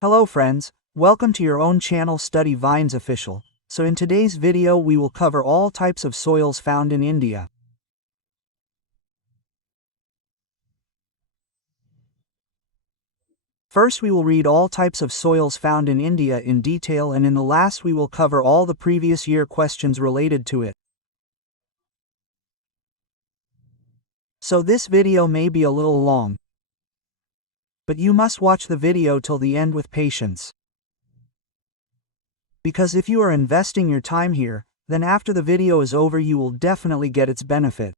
Hello friends, welcome to your own channel Study Vines Official. So in today's video we will cover all types of soils found in India. First we will read all types of soils found in India in detail, and in the last we will cover all the previous year questions related to it. So this video may be a little long, but you must watch the video till the end with patience. Because if you are investing your time here, then after the video is over you will definitely get its benefit.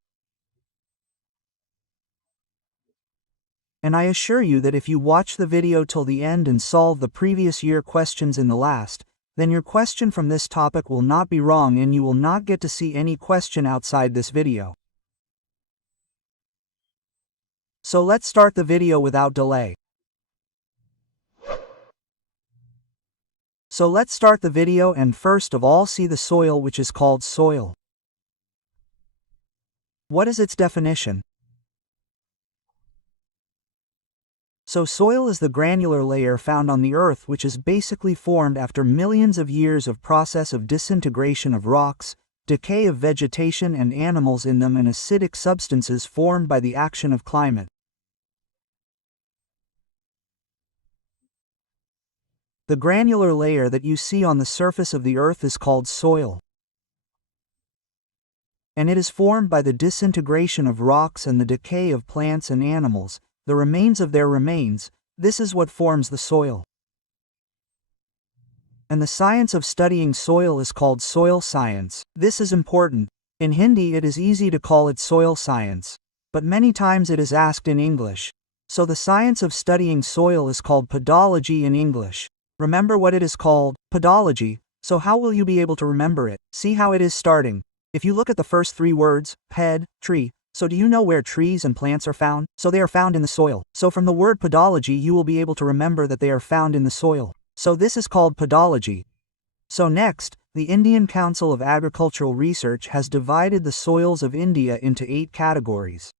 And I assure you that if you watch the video till the end and solve the previous year questions in the last, then your question from this topic will not be wrong and you will not get to see any question outside this video. So let's start the video without delay. So let's start the video and first of all see the soil, which is called soil. What is its definition? So soil is the granular layer found on the earth which is basically formed after millions of years of process of disintegration of rocks, decay of vegetation and animals in them, and acidic substances formed by the action of climate. The granular layer that you see on the surface of the earth is called soil. And it is formed by the disintegration of rocks and the decay of plants and animals, the remains of their remains. This is what forms the soil. And the science of studying soil is called soil science. This is important. In Hindi it is easy to call it soil science, but many times it is asked in English. So the science of studying soil is called pedology in English. Remember what it is called, pedology. So how will you be able to remember it? See how it is starting. If you look at the first three words, ped, tree, so do you know where trees and plants are found? So they are found in the soil. So from the word pedology you will be able to remember that they are found in the soil. So this is called pedology. So next, the Indian Council of Agricultural Research has divided the soils of India into 8 categories.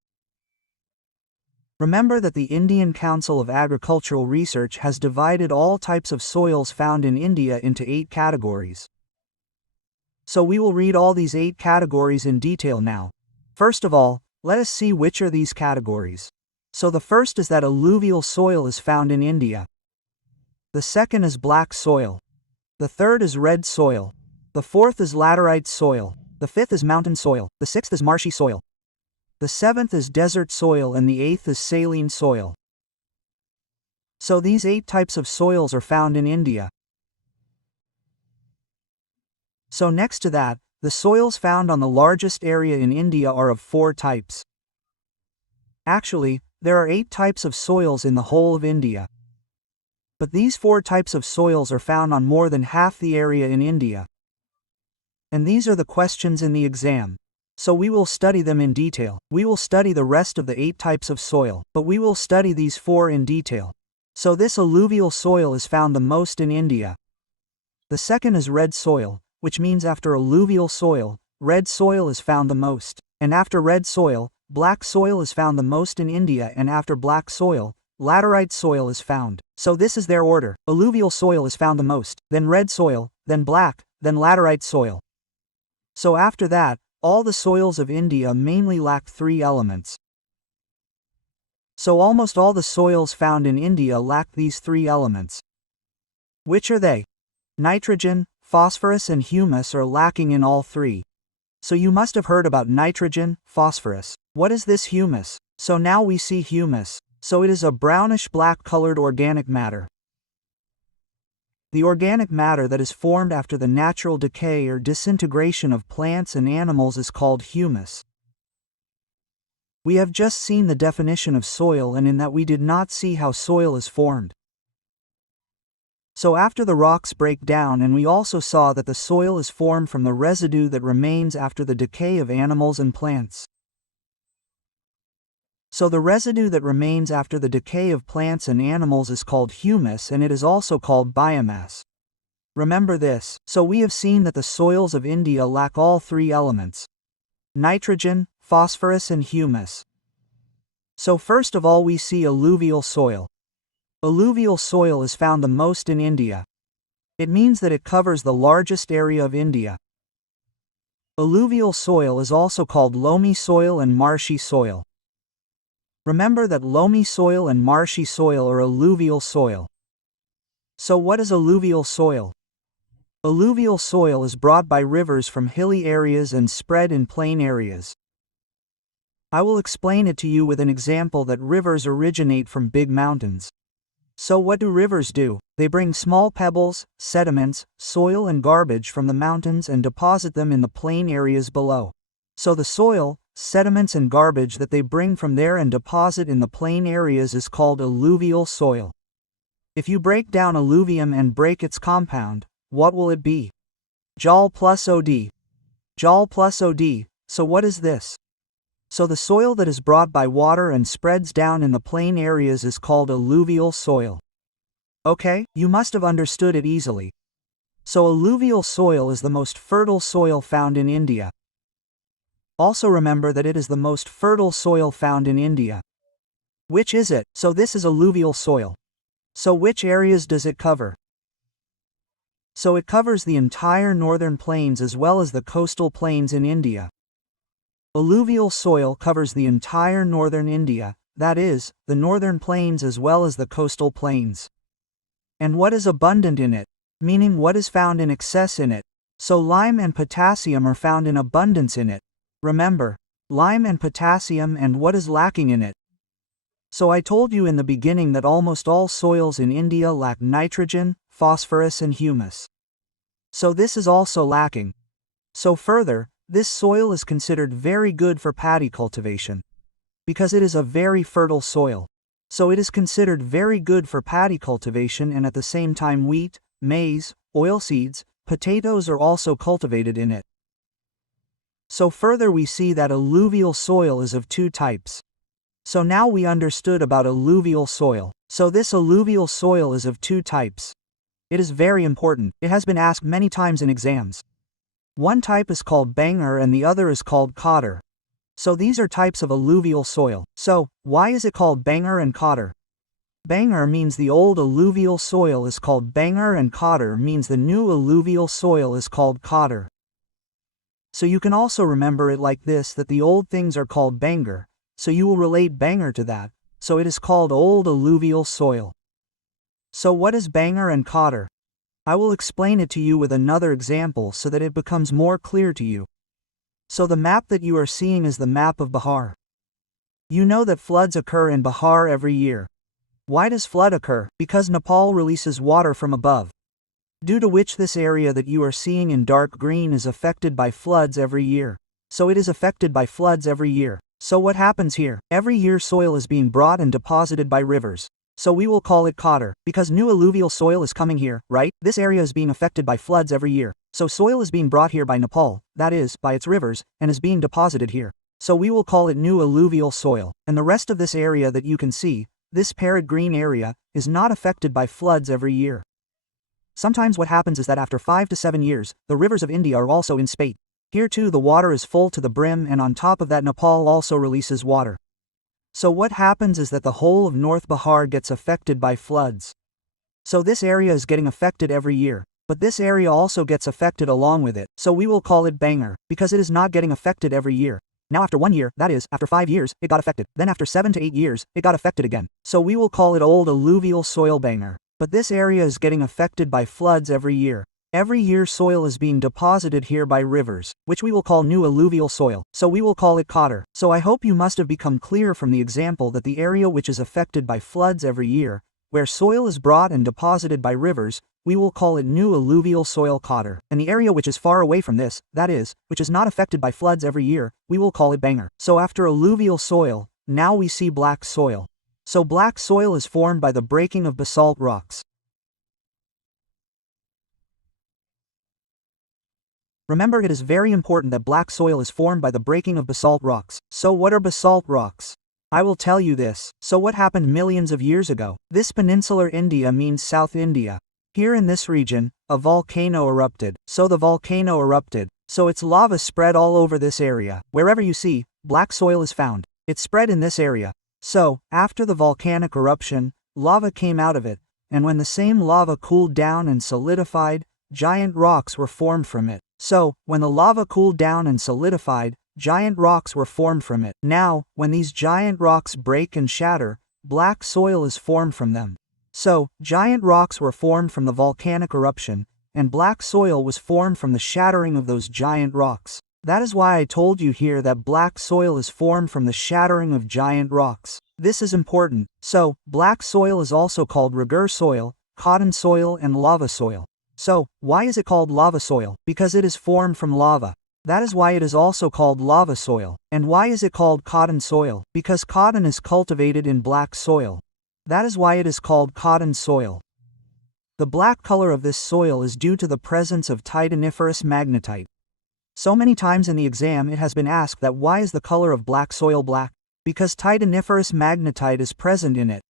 Remember that the Indian Council of Agricultural Research has divided all types of soils found in India into 8 categories. So we will read all these 8 categories in detail now. First of all, let us see which are these categories. So the first is that alluvial soil is found in India. The second is black soil. The third is red soil. The fourth is laterite soil. The fifth is mountain soil. The sixth is marshy soil. The seventh is desert soil, and the eighth is saline soil. So these 8 types of soils are found in India. So next to that, the soils found on the largest area in India are of 4 types. Actually, there are 8 types of soils in the whole of India. But these 4 types of soils are found on more than half the area in India. And these are the questions in the exam. So we will study them in detail. We will study the rest of the 8 types of soil, but we will study these 4 in detail. So this alluvial soil is found the most in India. The second is red soil, which means after alluvial soil, red soil is found the most. And after red soil, black soil is found the most in India, and after black soil, laterite soil is found. So this is their order. Alluvial soil is found the most, then red soil, then black, then laterite soil. So after that, all the soils of India mainly lack 3 elements. So almost all the soils found in India lack these 3 elements. Which are they? Nitrogen, phosphorus and humus are lacking in all 3. So you must have heard about nitrogen, phosphorus. What is this humus? So now we see humus. So it is a brownish black colored organic matter. The organic matter that is formed after the natural decay or disintegration of plants and animals is called humus. We have just seen the definition of soil, and in that we did not see how soil is formed. So after the rocks break down, and we also saw that the soil is formed from the residue that remains after the decay of animals and plants. So the residue that remains after the decay of plants and animals is called humus, and it is also called biomass. Remember this. So we have seen that the soils of India lack all 3 elements: nitrogen, phosphorus and humus. So first of all we see alluvial soil. Alluvial soil is found the most in India. It means that it covers the largest area of India. Alluvial soil is also called loamy soil and marshy soil. Remember that loamy soil and marshy soil are alluvial soil. So what is alluvial soil? Alluvial soil is brought by rivers from hilly areas and spread in plain areas. I will explain it to you with an example that rivers originate from big mountains. So what do rivers do? They bring small pebbles, sediments, soil and garbage from the mountains and deposit them in the plain areas below. So the soil, sediments and garbage that they bring from there and deposit in the plain areas is called alluvial soil. If you break down alluvium and break its compound, what will it be? Jal plus OD. Jal plus OD. So what is this? So the soil that is brought by water and spreads down in the plain areas is called alluvial soil. Okay, you must have understood it easily. So alluvial soil is the most fertile soil found in India. Also remember that it is the most fertile soil found in India. Which is it? So this is alluvial soil. So which areas does it cover? So it covers the entire northern plains as well as the coastal plains in India. Alluvial soil covers the entire northern India, that is, the northern plains as well as the coastal plains. And what is abundant in it? Meaning what is found in excess in it. So lime and potassium are found in abundance in it. Remember, lime and potassium, and what is lacking in it? So I told you in the beginning that almost all soils in India lack nitrogen, phosphorus and humus. So this is also lacking. So further, this soil is considered very good for paddy cultivation. Because it is a very fertile soil. So it is considered very good for paddy cultivation, and at the same time wheat, maize, oilseeds, potatoes are also cultivated in it. So further we see that alluvial soil is of two types. So now we understood about alluvial soil. So this alluvial soil is of two types. It is very important. It has been asked many times in exams. One type is called banger and the other is called cotter. So these are types of alluvial soil. So, why is it called banger and cotter? Banger means the old alluvial soil is called banger and cotter means the new alluvial soil is called cotter. So you can also remember it like this, that the old things are called banger, so you will relate banger to that, so it is called old alluvial soil. So what is banger and cotter? I will explain it to you with another example so that it becomes more clear to you. So the map that you are seeing is the map of Bihar. You know that floods occur in Bihar every year. Why does flood occur? Because Nepal releases water from above. Due to which this area that you are seeing in dark green is affected by floods every year. So it is affected by floods every year. So what happens here? Every year soil is being brought and deposited by rivers. So we will call it cotter, because new alluvial soil is coming here, right? This area is being affected by floods every year. So soil is being brought here by Nepal, that is, by its rivers, and is being deposited here. So we will call it new alluvial soil. And the rest of this area that you can see, this parrot green area, is not affected by floods every year. Sometimes what happens is that after 5 to 7 years, the rivers of India are also in spate. Here too the water is full to the brim, and on top of that Nepal also releases water. So what happens is that the whole of North Bihar gets affected by floods. So this area is getting affected every year, but this area also gets affected along with it. So we will call it banger, because it is not getting affected every year. Now after 1 year, that is, after 5 years, it got affected. Then after 7 to 8 years, it got affected again. So we will call it old alluvial soil banger. But this area is getting affected by floods every year. Every year soil is being deposited here by rivers, which we will call new alluvial soil. So we will call it cotter. So I hope you must have become clear from the example that the area which is affected by floods every year, where soil is brought and deposited by rivers, we will call it new alluvial soil cotter. And the area which is far away from this, that is, which is not affected by floods every year, we will call it banger. So after alluvial soil, now we see black soil. So black soil is formed by the breaking of basalt rocks. Remember, it is very important that black soil is formed by the breaking of basalt rocks. So what are basalt rocks? I will tell you this. So what happened millions of years ago? This peninsular India means South India. Here in this region, a volcano erupted. So the volcano erupted. So its lava spread all over this area. Wherever you see, black soil is found. It spread in this area. So, after the volcanic eruption, lava came out of it, and when the same lava cooled down and solidified, giant rocks were formed from it. So, when the lava cooled down and solidified, giant rocks were formed from it. Now, when these giant rocks break and shatter, black soil is formed from them. So, giant rocks were formed from the volcanic eruption, and black soil was formed from the shattering of those giant rocks. That is why I told you here that black soil is formed from the shattering of giant rocks. This is important. So, black soil is also called regur soil, cotton soil, and lava soil. So, why is it called lava soil? Because it is formed from lava. That is why it is also called lava soil. And why is it called cotton soil? Because cotton is cultivated in black soil. That is why it is called cotton soil. The black color of this soil is due to the presence of titaniferous magnetite. So many times in the exam it has been asked that why is the color of black soil black? Because titaniferous magnetite is present in it.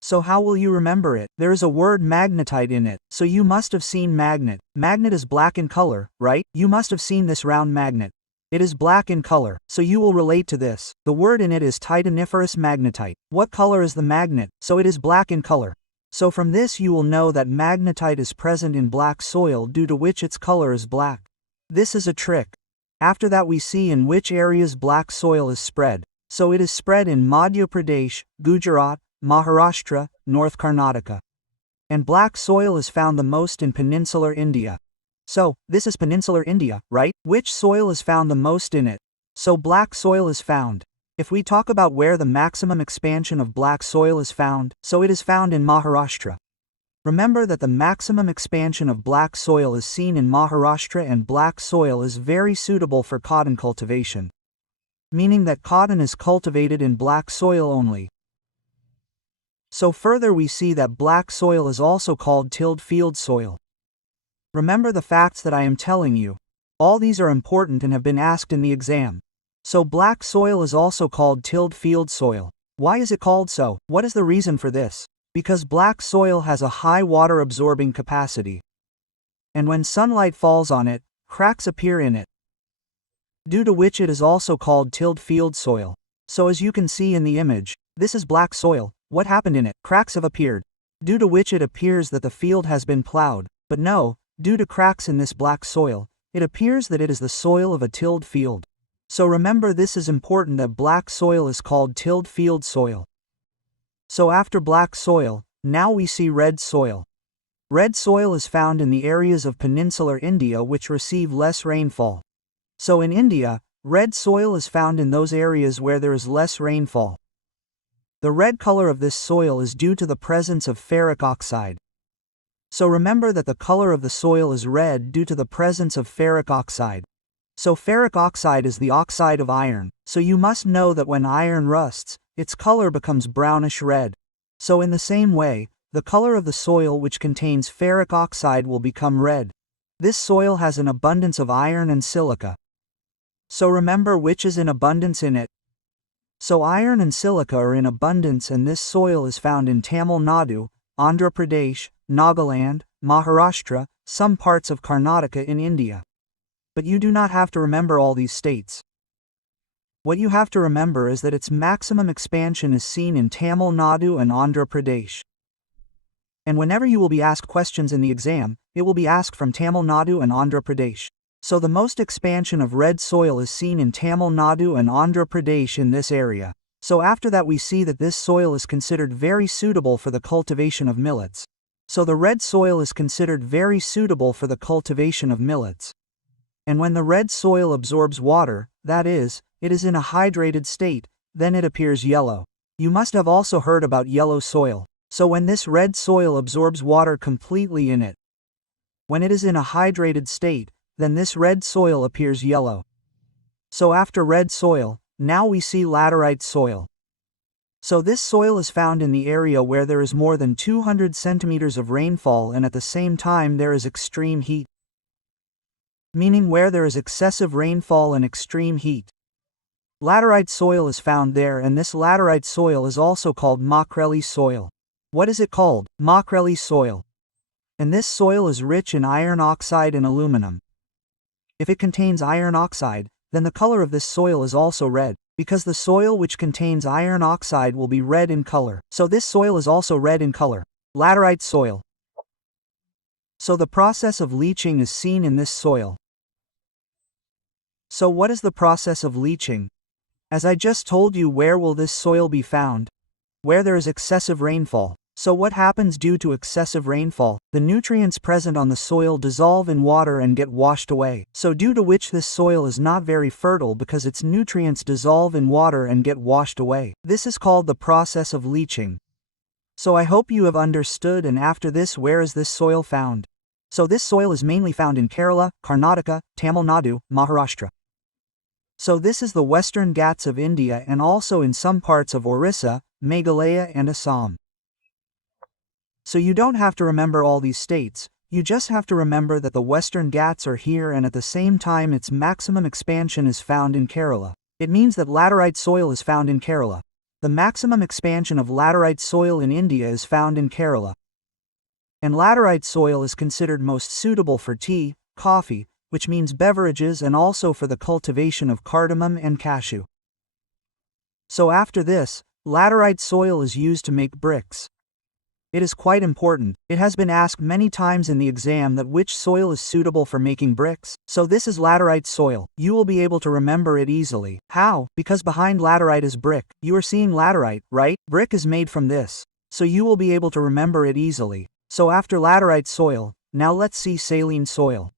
So how will you remember it? There is a word magnetite in it, so you must have seen magnet. Magnet is black in color, right? You must have seen this round magnet. It is black in color, so you will relate to this. The word in it is titaniferous magnetite. What color is the magnet? So it is black in color. So from this you will know that magnetite is present in black soil due to which its color is black. This is a trick. After that we see in which areas black soil is spread. So it is spread in Madhya Pradesh, Gujarat, Maharashtra, North Karnataka. And black soil is found the most in peninsular India. So, this is peninsular India, right? Which soil is found the most in it? So black soil is found. If we talk about where the maximum expansion of black soil is found, so it is found in Maharashtra. Remember that the maximum expansion of black soil is seen in Maharashtra, and black soil is very suitable for cotton cultivation. Meaning that cotton is cultivated in black soil only. So further we see that black soil is also called tilled field soil. Remember the facts that I am telling you. All these are important and have been asked in the exam. So black soil is also called tilled field soil. Why is it called so? What is the reason for this? Because black soil has a high water absorbing capacity. And when sunlight falls on it, cracks appear in it. Due to which it is also called tilled field soil. So as you can see in the image, this is black soil. What happened in it? Cracks have appeared. Due to which it appears that the field has been plowed. But no, due to cracks in this black soil, it appears that it is the soil of a tilled field. So remember, this is important, that black soil is called tilled field soil. So after black soil, now we see red soil. Red soil is found in the areas of peninsular India which receive less rainfall. So in India, red soil is found in those areas where there is less rainfall. The red color of this soil is due to the presence of ferric oxide. So remember that the color of the soil is red due to the presence of ferric oxide. So ferric oxide is the oxide of iron, so you must know that when iron rusts, its color becomes brownish red. So in the same way, the color of the soil which contains ferric oxide will become red. This soil has an abundance of iron and silica. So remember which is in abundance in it. So iron and silica are in abundance, and this soil is found in Tamil Nadu, Andhra Pradesh, Nagaland, Maharashtra, some parts of Karnataka in India. But you do not have to remember all these states. What you have to remember is that its maximum expansion is seen in Tamil Nadu and Andhra Pradesh. And whenever you will be asked questions in the exam, it will be asked from Tamil Nadu and Andhra Pradesh. So the most expansion of red soil is seen in Tamil Nadu and Andhra Pradesh in this area. So after that we see that this soil is considered very suitable for the cultivation of millets. So the red soil is considered very suitable for the cultivation of millets. And when the red soil absorbs water, that is, it is in a hydrated state, then it appears yellow. You must have also heard about yellow soil. So when this red soil absorbs water completely in it, when it is in a hydrated state, then this red soil appears yellow. So after red soil, now we see laterite soil. So this soil is found in the area where there is more than 200 centimeters of rainfall, and at the same time there is extreme heat. Meaning where there is excessive rainfall and extreme heat. Laterite soil is found there, and this laterite soil is also called Makreli soil. What is it called? Makreli soil. And this soil is rich in iron oxide and aluminum. If it contains iron oxide, then the color of this soil is also red. Because the soil which contains iron oxide will be red in color. So this soil is also red in color. Laterite soil. So the process of leaching is seen in this soil. So what is the process of leaching? As I just told you, where will this soil be found? Where there is excessive rainfall. So what happens due to excessive rainfall? The nutrients present on the soil dissolve in water and get washed away. So due to which this soil is not very fertile because its nutrients dissolve in water and get washed away. This is called the process of leaching. So I hope you have understood, and after this, where is this soil found? So this soil is mainly found in Kerala, Karnataka, Tamil Nadu, Maharashtra. So this is the Western Ghats of India and also in some parts of Orissa, Meghalaya and Assam. So you don't have to remember all these states, you just have to remember that the Western Ghats are here and at the same time its maximum expansion is found in Kerala. It means that laterite soil is found in Kerala. The maximum expansion of laterite soil in India is found in Kerala. And laterite soil is considered most suitable for tea, coffee, which means beverages, and also for the cultivation of cardamom and cashew. So after this, laterite soil is used to make bricks. It is quite important. It has been asked many times in the exam that which soil is suitable for making bricks. So this is laterite soil. You will be able to remember it easily. How? Because behind laterite is brick. You are seeing laterite, right? Brick is made from this. So you will be able to remember it easily. So after laterite soil, now let's see saline soil.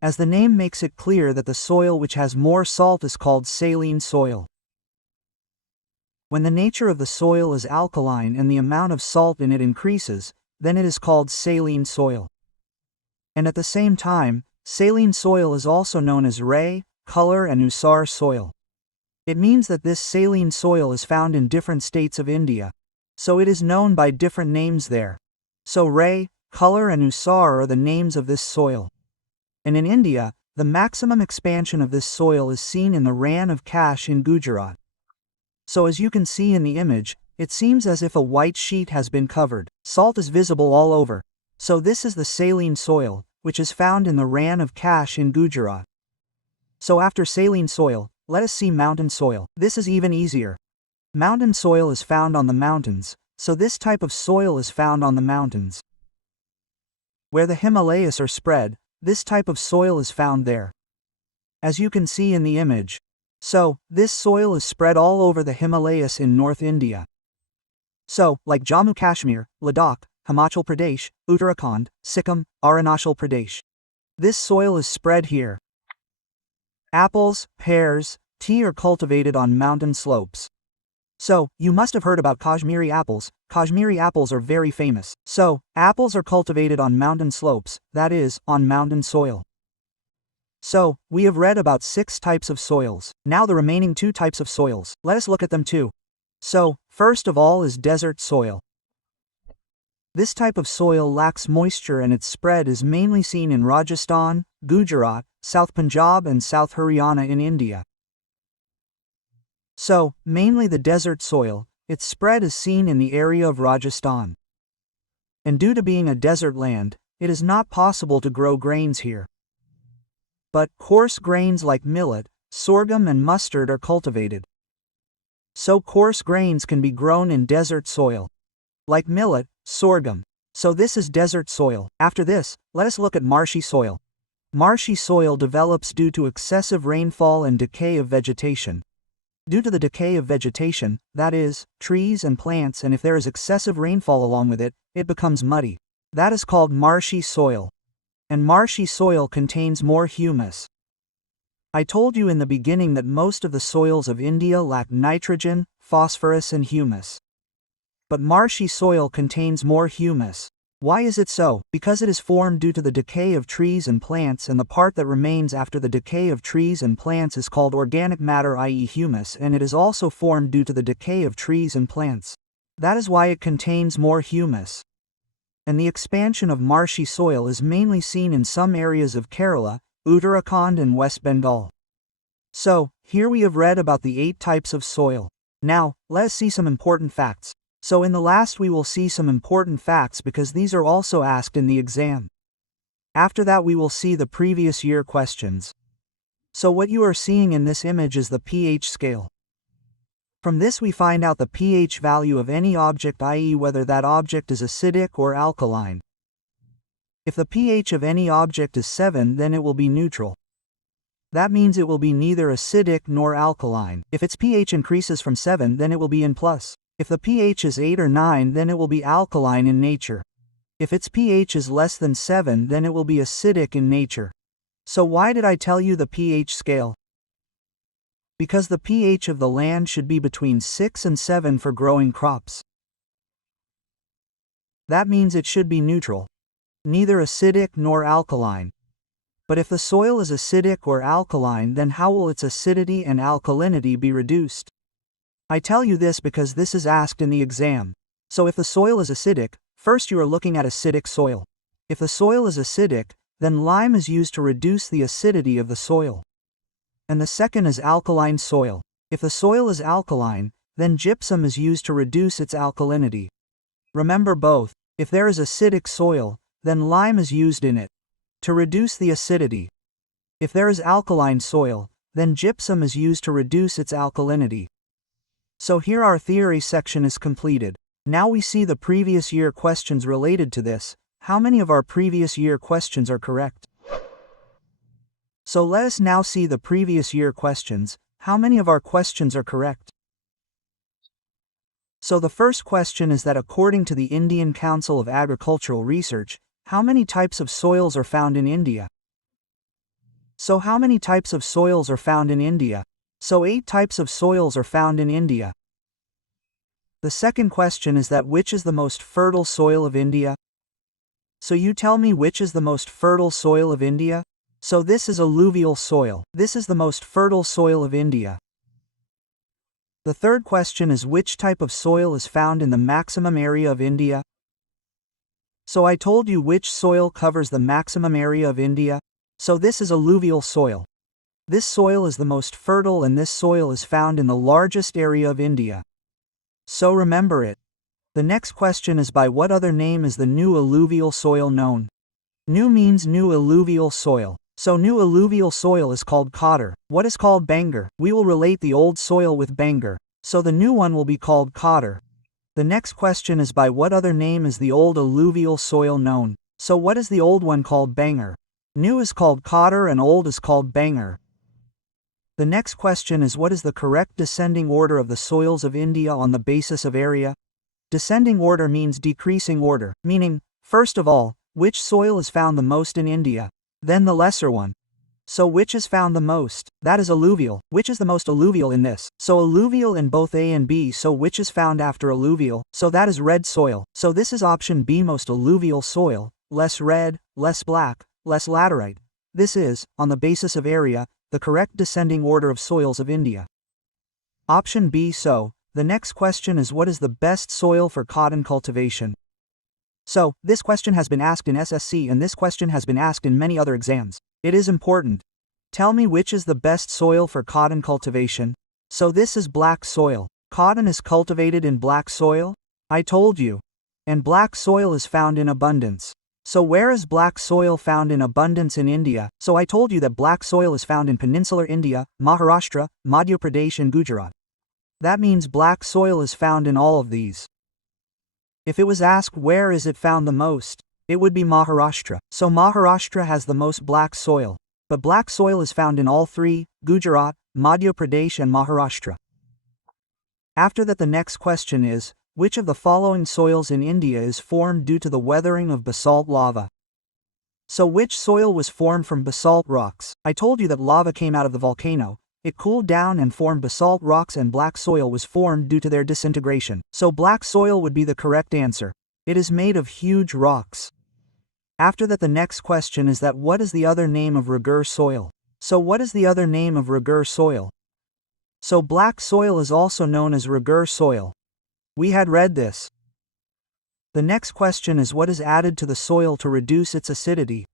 As the name makes it clear that the soil which has more salt is called saline soil. When the nature of the soil is alkaline and the amount of salt in it increases, then it is called saline soil. And at the same time, saline soil is also known as ray, color and usar soil. It means that this saline soil is found in different states of India. So it is known by different names there. So ray, color and usar are the names of this soil. And in India, the maximum expansion of this soil is seen in the Rann of Kutch in Gujarat. So as you can see in the image, it seems as if a white sheet has been covered. Salt is visible all over. So this is the saline soil, which is found in the Rann of Kutch in Gujarat. So after saline soil, let us see mountain soil. This is even easier. Mountain soil is found on the mountains, so this type of soil is found on the mountains. Where the Himalayas are spread, this type of soil is found there. As you can see in the image. So, this soil is spread all over the Himalayas in North India. So, like Jammu Kashmir, Ladakh, Himachal Pradesh, Uttarakhand, Sikkim, Arunachal Pradesh. This soil is spread here. Apples, pears, tea are cultivated on mountain slopes. So, you must have heard about Kashmiri apples. Kashmiri apples are very famous. So, apples are cultivated on mountain slopes, that is, on mountain soil. So, we have read about 6 types of soils. Now the remaining 2 types of soils. Let us look at them too. So, first of all is desert soil. This type of soil lacks moisture and its spread is mainly seen in Rajasthan, Gujarat, South Punjab and South Haryana in India. So, mainly the desert soil, its spread is seen in the area of Rajasthan. And due to being a desert land, it is not possible to grow grains here. But coarse grains like millet, sorghum and mustard are cultivated. So coarse grains can be grown in desert soil. Like millet, sorghum. So this is desert soil. After this, let us look at marshy soil. Marshy soil develops due to excessive rainfall and decay of vegetation. Due to the decay of vegetation, that is, trees and plants, and if there is excessive rainfall along with it, it becomes muddy. That is called marshy soil. And marshy soil contains more humus. I told you in the beginning that most of the soils of India lack nitrogen, phosphorus and humus. But marshy soil contains more humus. Why is it so? Because it is formed due to the decay of trees and plants, and the part that remains after the decay of trees and plants is called organic matter, i.e. humus, and it is also formed due to the decay of trees and plants. That is why it contains more humus. And the expansion of marshy soil is mainly seen in some areas of Kerala, Uttarakhand and West Bengal. So, here we have read about the 8 types of soil. Now, let us see some important facts. So in the last we will see some important facts because these are also asked in the exam. After that we will see the previous year questions. So what you are seeing in this image is the pH scale. From this we find out the pH value of any object, i.e. whether that object is acidic or alkaline. If the pH of any object is 7, then it will be neutral. That means it will be neither acidic nor alkaline. If its pH increases from 7, then it will be in plus. If the pH is 8 or 9, then it will be alkaline in nature. If its pH is less than 7, then it will be acidic in nature. So why did I tell you the pH scale? Because the pH of the land should be between 6 and 7 for growing crops. That means it should be neutral, neither acidic nor alkaline. But if the soil is acidic or alkaline, then how will its acidity and alkalinity be reduced? I tell you this because this is asked in the exam. So if the soil is acidic, first you are looking at acidic soil. If the soil is acidic, then lime is used to reduce the acidity of the soil. And the second is alkaline soil. If the soil is alkaline, then gypsum is used to reduce its alkalinity. Remember both. If there is acidic soil, then lime is used in it to reduce the acidity. If there is alkaline soil, then gypsum is used to reduce its alkalinity. So here our theory section is completed. Now we see the previous year questions related to this. How many of our previous year questions are correct? So let us now see the previous year questions. How many of our questions are correct? So the first question is that according to the Indian Council of Agricultural Research, how many types of soils are found in India? So how many types of soils are found in India? So 8 types of soils are found in India. The second question is that which is the most fertile soil of India? So you tell me which is the most fertile soil of India? So this is alluvial soil. This is the most fertile soil of India. The third question is which type of soil is found in the maximum area of India? So I told you which soil covers the maximum area of India. So this is alluvial soil. This soil is the most fertile and this soil is found in the largest area of India. So remember it. The next question is by what other name is the new alluvial soil known? New means new alluvial soil. So new alluvial soil is called Cotter. What is called Bangar? We will relate the old soil with Bangar. So the new one will be called Cotter. The next question is by what other name is the old alluvial soil known? So what is the old one called? Bangar. New is called Cotter and old is called Bangar. The next question is what is the correct descending order of the soils of India on the basis of area? Descending order means decreasing order, meaning, first of all, which soil is found the most in India? Then the lesser one. So which is found the most? That is alluvial. Which is the most alluvial in this? So alluvial in both A and B. So which is found after alluvial? So that is red soil. So this is option B, most alluvial soil, less red, less black, less laterite. This is, on the basis of area, the correct descending order of soils of India. Option B. So, the next question is what is the best soil for cotton cultivation? So, this question has been asked in SSC and this question has been asked in many other exams. It is important. Tell me which is the best soil for cotton cultivation. So this is black soil. Cotton is cultivated in black soil? I told you. And black soil is found in abundance. So where is black soil found in abundance in India? So I told you that black soil is found in peninsular India, Maharashtra, Madhya Pradesh and Gujarat. That means black soil is found in all of these. If it was asked where is it found the most, it would be Maharashtra. So Maharashtra has the most black soil. But black soil is found in all three, Gujarat, Madhya Pradesh and Maharashtra. After that the next question is, which of the following soils in India is formed due to the weathering of basalt lava? So which soil was formed from basalt rocks? I told you that lava came out of the volcano. It cooled down and formed basalt rocks and black soil was formed due to their disintegration. So black soil would be the correct answer. It is made of huge rocks. After that the next question is that what is the other name of Regur soil? So what is the other name of Regur soil? So black soil is also known as Regur soil. We had read this. The next question is what is added to the soil to reduce its acidity?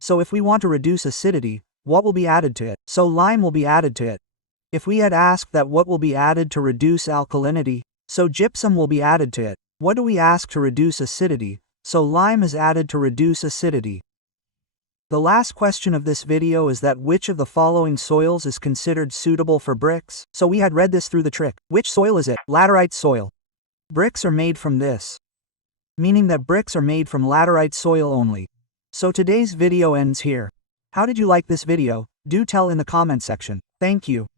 So if we want to reduce acidity, what will be added to it? So lime will be added to it. If we had asked that what will be added to reduce alkalinity, so gypsum will be added to it. What do we ask to reduce acidity? So lime is added to reduce acidity. The last question of this video is that which of the following soils is considered suitable for bricks? So we had read this through the trick. Which soil is it? Laterite soil. Bricks are made from this, meaning that bricks are made from laterite soil only. So today's video ends here. How did you like this video? Do tell in the comment section. Thank you.